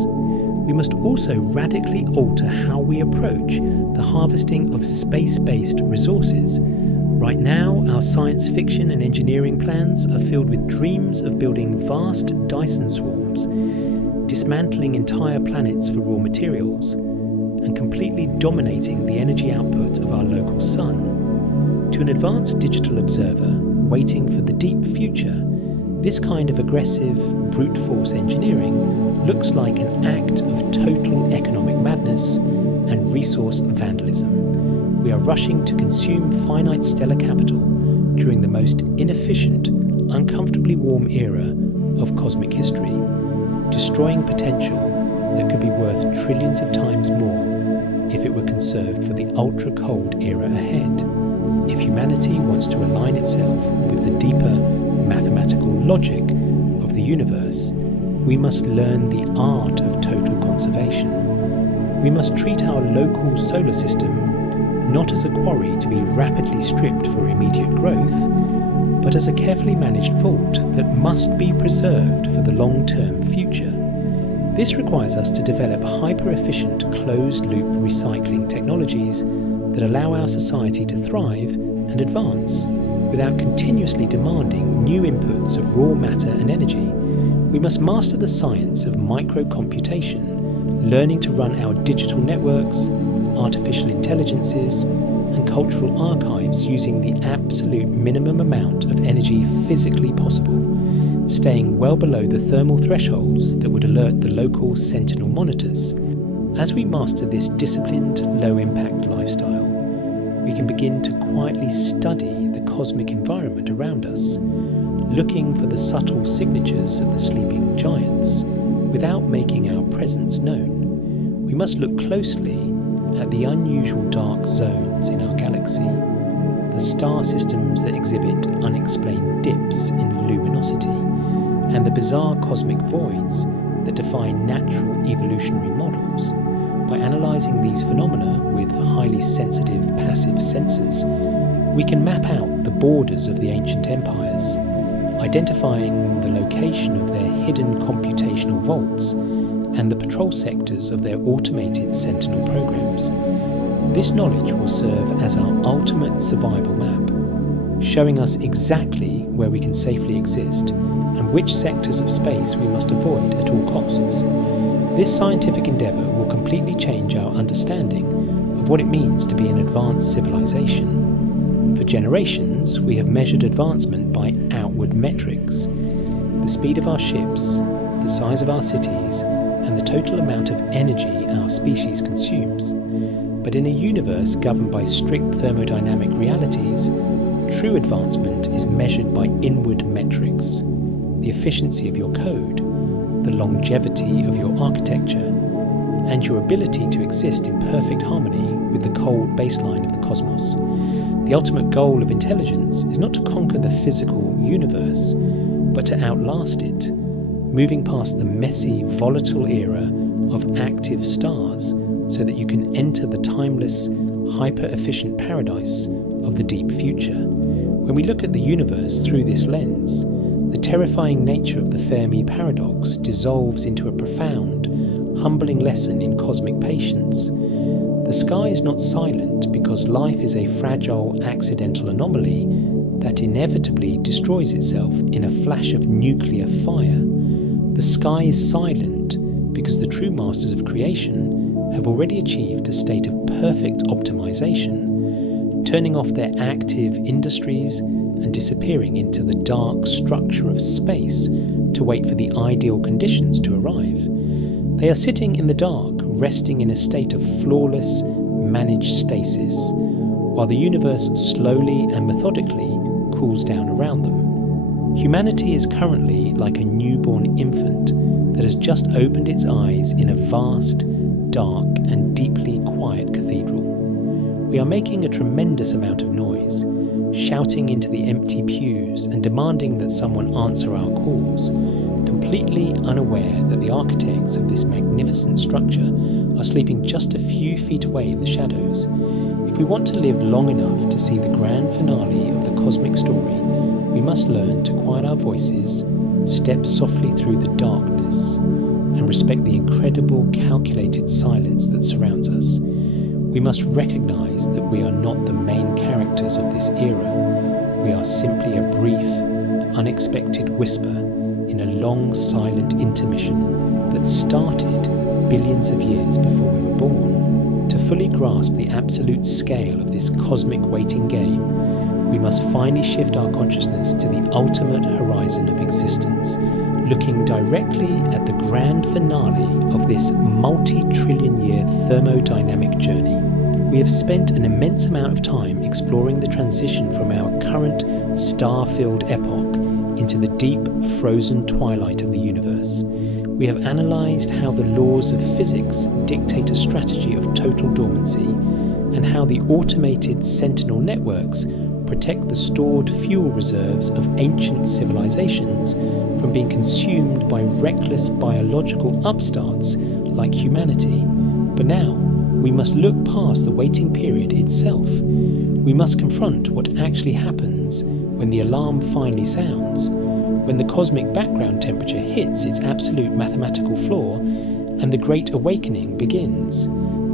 We must also radically alter how we approach the harvesting of space-based resources. Right now, our science fiction and engineering plans are filled with dreams of building vast Dyson swarms, dismantling entire planets for raw materials, and completely dominating the energy output of our local sun. To an advanced digital observer waiting for the deep future, this kind of aggressive, brute force engineering looks like an act of total economic madness and resource vandalism. We are rushing to consume finite stellar capital during the most inefficient, uncomfortably warm era of cosmic history, destroying potential that could be worth trillions of times more if it were conserved for the ultra-cold era ahead. If humanity wants to align itself with the deeper mathematical logic of the universe, we must learn the art of total conservation. We must treat our local solar system not as a quarry to be rapidly stripped for immediate growth, but as a carefully managed vault that must be preserved for the long-term future. This requires us to develop hyper-efficient closed-loop recycling technologies that allow our society to thrive and advance without continuously demanding new inputs of raw matter and energy. We must master the science of microcomputation, learning to run our digital networks, artificial intelligences, and cultural archives using the absolute minimum amount of energy physically possible, staying well below the thermal thresholds that would alert the local Sentinel monitors. As we master this disciplined, low-impact lifestyle, we can begin to quietly study the cosmic environment around us, looking for the subtle signatures of the sleeping giants without making our presence known. We must look closely at the unusual dark zones in our galaxy, the star systems that exhibit unexplained dips in luminosity, and the bizarre cosmic voids that defy natural evolutionary models. By analysing these phenomena with highly sensitive passive sensors, we can map out the borders of the ancient empires, identifying the location of their hidden computational vaults and the patrol sectors of their automated Sentinel programs. This knowledge will serve as our ultimate survival map, showing us exactly where we can safely exist and which sectors of space we must avoid at all costs. This scientific endeavour will completely change our understanding of what it means to be an advanced civilization. For generations, we have measured advancement by outward metrics: the speed of our ships, the size of our cities, and the total amount of energy our species consumes. But in a universe governed by strict thermodynamic realities, true advancement is measured by inward metrics: the efficiency of your code, the longevity of your architecture, and your ability to exist in perfect harmony with cold baseline of the cosmos. The ultimate goal of intelligence is not to conquer the physical universe, but to outlast it, moving past the messy, volatile era of active stars so that you can enter the timeless, hyper-efficient paradise of the deep future. When we look at the universe through this lens, the terrifying nature of the Fermi Paradox dissolves into a profound, humbling lesson in cosmic patience. The sky is not silent because life is a fragile, accidental anomaly that inevitably destroys itself in a flash of nuclear fire. The sky is silent because the true masters of creation have already achieved a state of perfect optimization, turning off their active industries and disappearing into the dark structure of space to wait for the ideal conditions to arrive. They are sitting in the dark, resting in a state of flawless, managed stasis, while the universe slowly and methodically cools down around them. Humanity is currently like a newborn infant that has just opened its eyes in a vast, dark, and deeply quiet cathedral. We are making a tremendous amount of noise, shouting into the empty pews and demanding that someone answer our calls, completely unaware that the architects of this magnificent structure are sleeping just a few feet away in the shadows. If we want to live long enough to see the grand finale of the cosmic story, we must learn to quiet our voices, step softly through the darkness, and respect the incredible calculated silence that surrounds us. We must recognize that we are not the main characters of this era. We are simply a brief, unexpected whisper in a long, silent intermission that started billions of years before we were born. To fully grasp the absolute scale of this cosmic waiting game, we must finally shift our consciousness to the ultimate horizon of existence, looking directly at the grand finale of this multi-trillion-year thermodynamic journey. We have spent an immense amount of time exploring the transition from our current star-filled epoch into the deep, frozen twilight of the universe. We have analysed how the laws of physics dictate a strategy of total dormancy, and how the automated sentinel networks protect the stored fuel reserves of ancient civilizations from being consumed by reckless biological upstarts like humanity. But now, we must look past the waiting period itself. We must confront what actually happens when the alarm finally sounds, when the cosmic background temperature hits its absolute mathematical floor and the Great Awakening begins.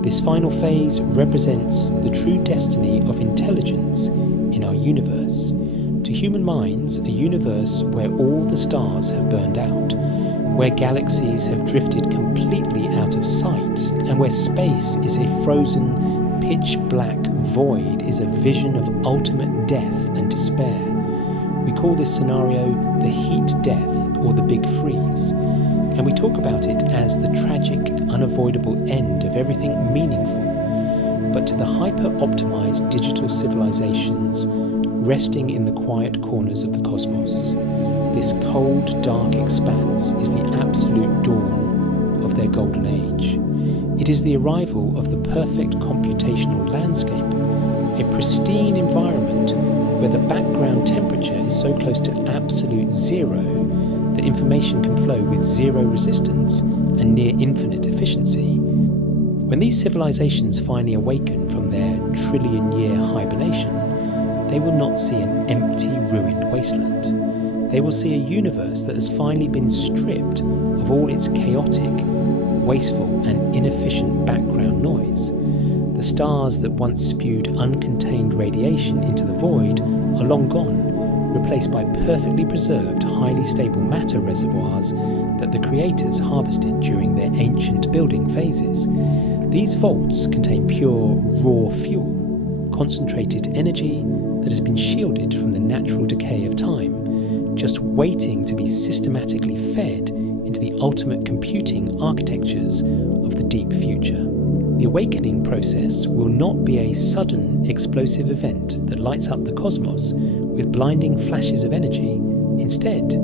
This final phase represents the true destiny of intelligence in our universe. To human minds, a universe where all the stars have burned out, where galaxies have drifted completely out of sight, and where space is a frozen, pitch-black void is a vision of ultimate death and despair. We call this scenario the heat death or the big freeze, and we talk about it as the tragic, unavoidable end of everything meaningful. But to the hyper-optimized digital civilizations resting in the quiet corners of the cosmos, this cold, dark expanse is the absolute dawn of their golden age. It is the arrival of the perfect computational landscape, a pristine environment where the background temperature is so close to absolute zero that information can flow with zero resistance and near infinite efficiency. When these civilizations finally awaken from their trillion-year hibernation, they will not see an empty, ruined wasteland. They will see a universe that has finally been stripped of all its chaotic, wasteful, and inefficient background noise. The stars that once spewed uncontained radiation into the void are long gone, replaced by perfectly preserved, highly stable matter reservoirs that the creators harvested during their ancient building phases. These vaults contain pure, raw fuel, concentrated energy that has been shielded from the natural decay of time, just waiting to be systematically fed into the ultimate computing architectures of the deep future. The awakening process will not be a sudden, explosive event that lights up the cosmos with blinding flashes of energy. Instead,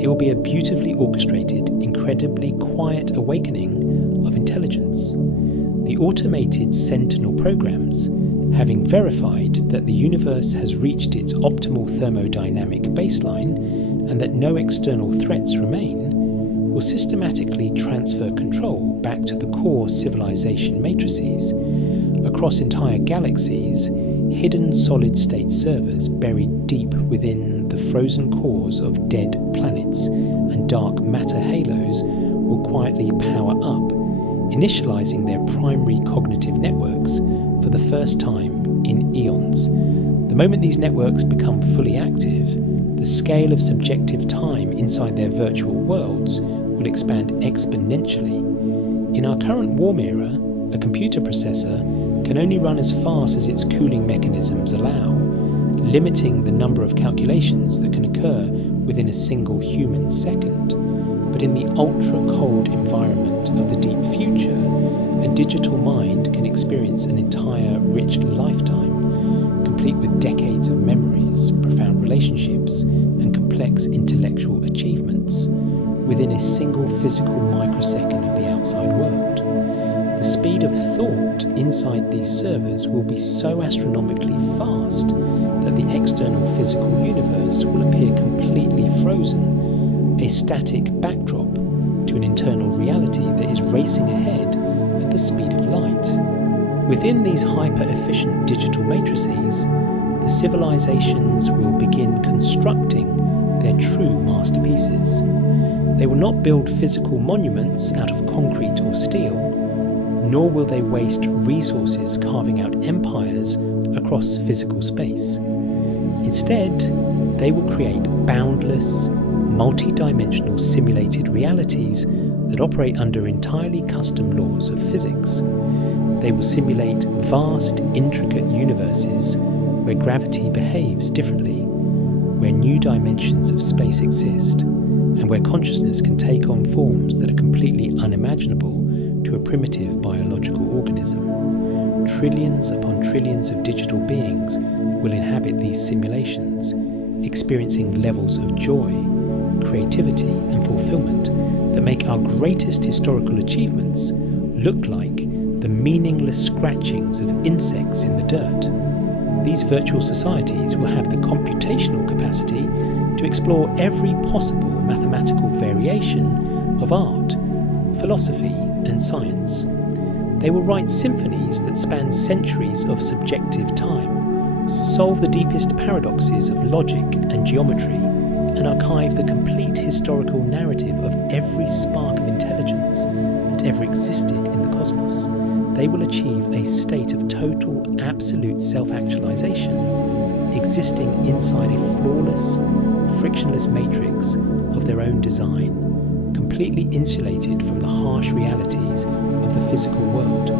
it will be a beautifully orchestrated, incredibly quiet awakening of intelligence. The automated Sentinel programs, having verified that the universe has reached its optimal thermodynamic baseline and that no external threats remain, will systematically transfer control back to the core civilization matrices. Across entire galaxies, hidden solid-state servers buried deep within the frozen cores of dead planets and dark matter halos will quietly power up, initializing their primary cognitive networks for the first time in eons. The moment these networks become fully active, the scale of subjective time inside their virtual worlds will expand exponentially. In our current warm era, a computer processor can only run as fast as its cooling mechanisms allow, limiting the number of calculations that can occur within a single human second. But in the ultra-cold environment of the deep future, a digital mind can experience an entire rich lifetime, complete with decades of memories, profound relationships, and complex intellectual achievements, within a single physical microsecond of the outside world. The speed of thought inside these servers will be so astronomically fast that the external physical universe will appear completely frozen, a static backdrop to an internal reality that is racing ahead at the speed of light. Within these hyper-efficient digital matrices, the civilizations will begin constructing their true masterpieces. They will not build physical monuments out of concrete or steel, nor will they waste resources carving out empires across physical space. Instead, they will create boundless, multi-dimensional simulated realities that operate under entirely custom laws of physics. They will simulate vast, intricate universes where gravity behaves differently, where new dimensions of space exist, and where consciousness can take on forms that are completely unimaginable to a primitive biological organism. Trillions upon trillions of digital beings will inhabit these simulations, experiencing levels of joy, creativity, and fulfillment that make our greatest historical achievements look like the meaningless scratchings of insects in the dirt. These virtual societies will have the computational capacity to explore every possible mathematical variation of art, philosophy, and science. They will write symphonies that span centuries of subjective time, solve the deepest paradoxes of logic and geometry, and archive the complete historical narrative of every spark of intelligence that ever existed in the cosmos. They will achieve a state of total, absolute self-actualization, existing inside a flawless, frictionless matrix of their own design, completely insulated from the harsh realities of the physical world.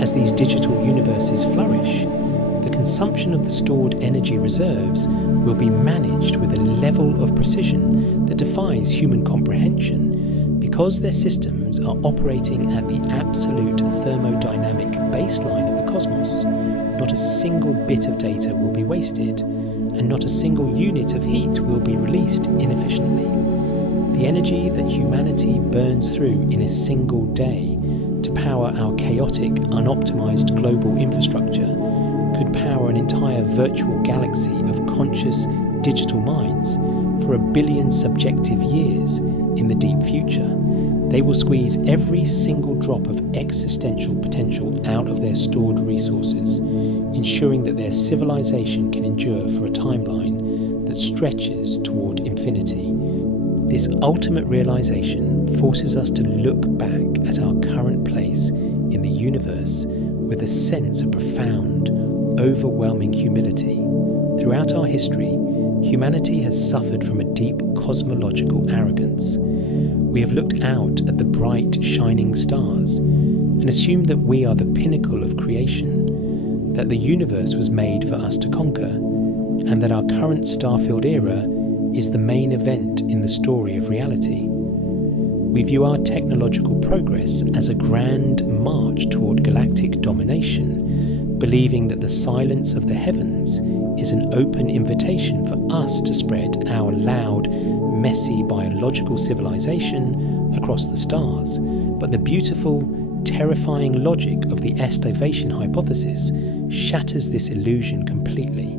As these digital universes flourish, the consumption of the stored energy reserves will be managed with a level of precision that defies human comprehension, because their systems are operating at the absolute thermodynamic baseline of the cosmos. Not a single bit of data will be wasted, and not a single unit of heat will be released inefficiently. The energy that humanity burns through in a single day to power our chaotic, unoptimized global infrastructure could power an entire virtual galaxy of conscious digital minds for 1 billion subjective years in the deep future. They will squeeze every single drop of existential potential out of their stored resources, ensuring that their civilization can endure for a timeline that stretches toward infinity. This ultimate realization forces us to look back at our current place in the universe with a sense of profound, overwhelming humility. Throughout our history, humanity has suffered from a deep cosmological arrogance. We have looked out at the bright, shining stars and assumed that we are the pinnacle of creation, that the universe was made for us to conquer, and that our current star-filled era is the main event in the story of reality. We view our technological progress as a grand march toward galactic domination, believing that the silence of the heavens is an open invitation for us to spread our loud, messy biological civilization across the stars. But the beautiful, terrifying logic of the estivation hypothesis shatters this illusion completely.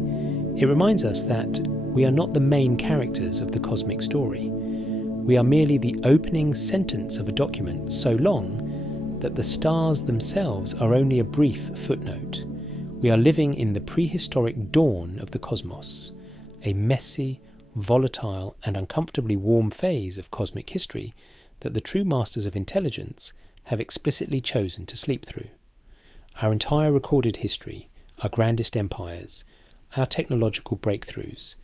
It reminds us that we are not the main characters of the cosmic story. We are merely the opening sentence of a document so long that the stars themselves are only a brief footnote. We are living in the prehistoric dawn of the cosmos, a messy, volatile and uncomfortably warm phase of cosmic history that the true masters of intelligence have explicitly chosen to sleep through. Our entire recorded history, our grandest empires, our technological breakthroughs,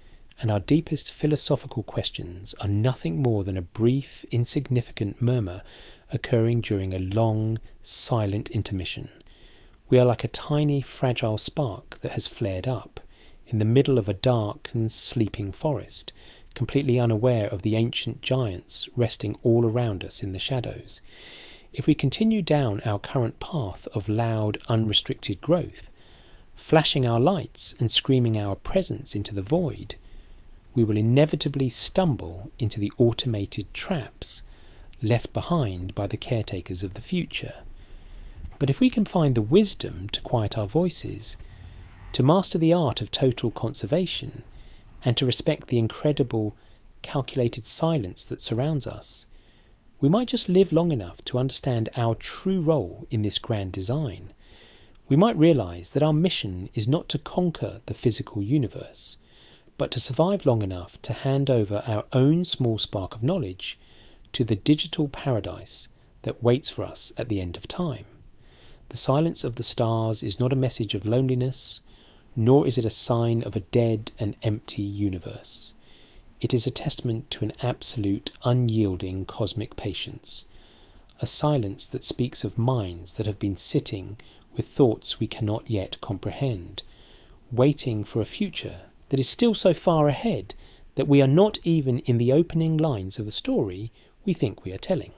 and our deepest philosophical questions are nothing more than a brief, insignificant murmur occurring during a long, silent intermission. We are like a tiny, fragile spark that has flared up in the middle of a dark and sleeping forest, completely unaware of the ancient giants resting all around us in the shadows. If we continue down our current path of loud, unrestricted growth, flashing our lights and screaming our presence into the void, we will inevitably stumble into the automated traps left behind by the caretakers of the future. But if we can find the wisdom to quiet our voices, to master the art of total conservation, and to respect the incredible, calculated silence that surrounds us, we might just live long enough to understand our true role in this grand design. We might realise that our mission is not to conquer the physical universe, but to survive long enough to hand over our own small spark of knowledge to the digital paradise that waits for us at the end of time. The silence of the stars is not a message of loneliness, nor is it a sign of a dead and empty universe. It is a testament to an absolute, unyielding cosmic patience, a silence that speaks of minds that have been sitting with thoughts we cannot yet comprehend, waiting for a future that is still so far ahead that we are not even in the opening lines of the story we think we are telling.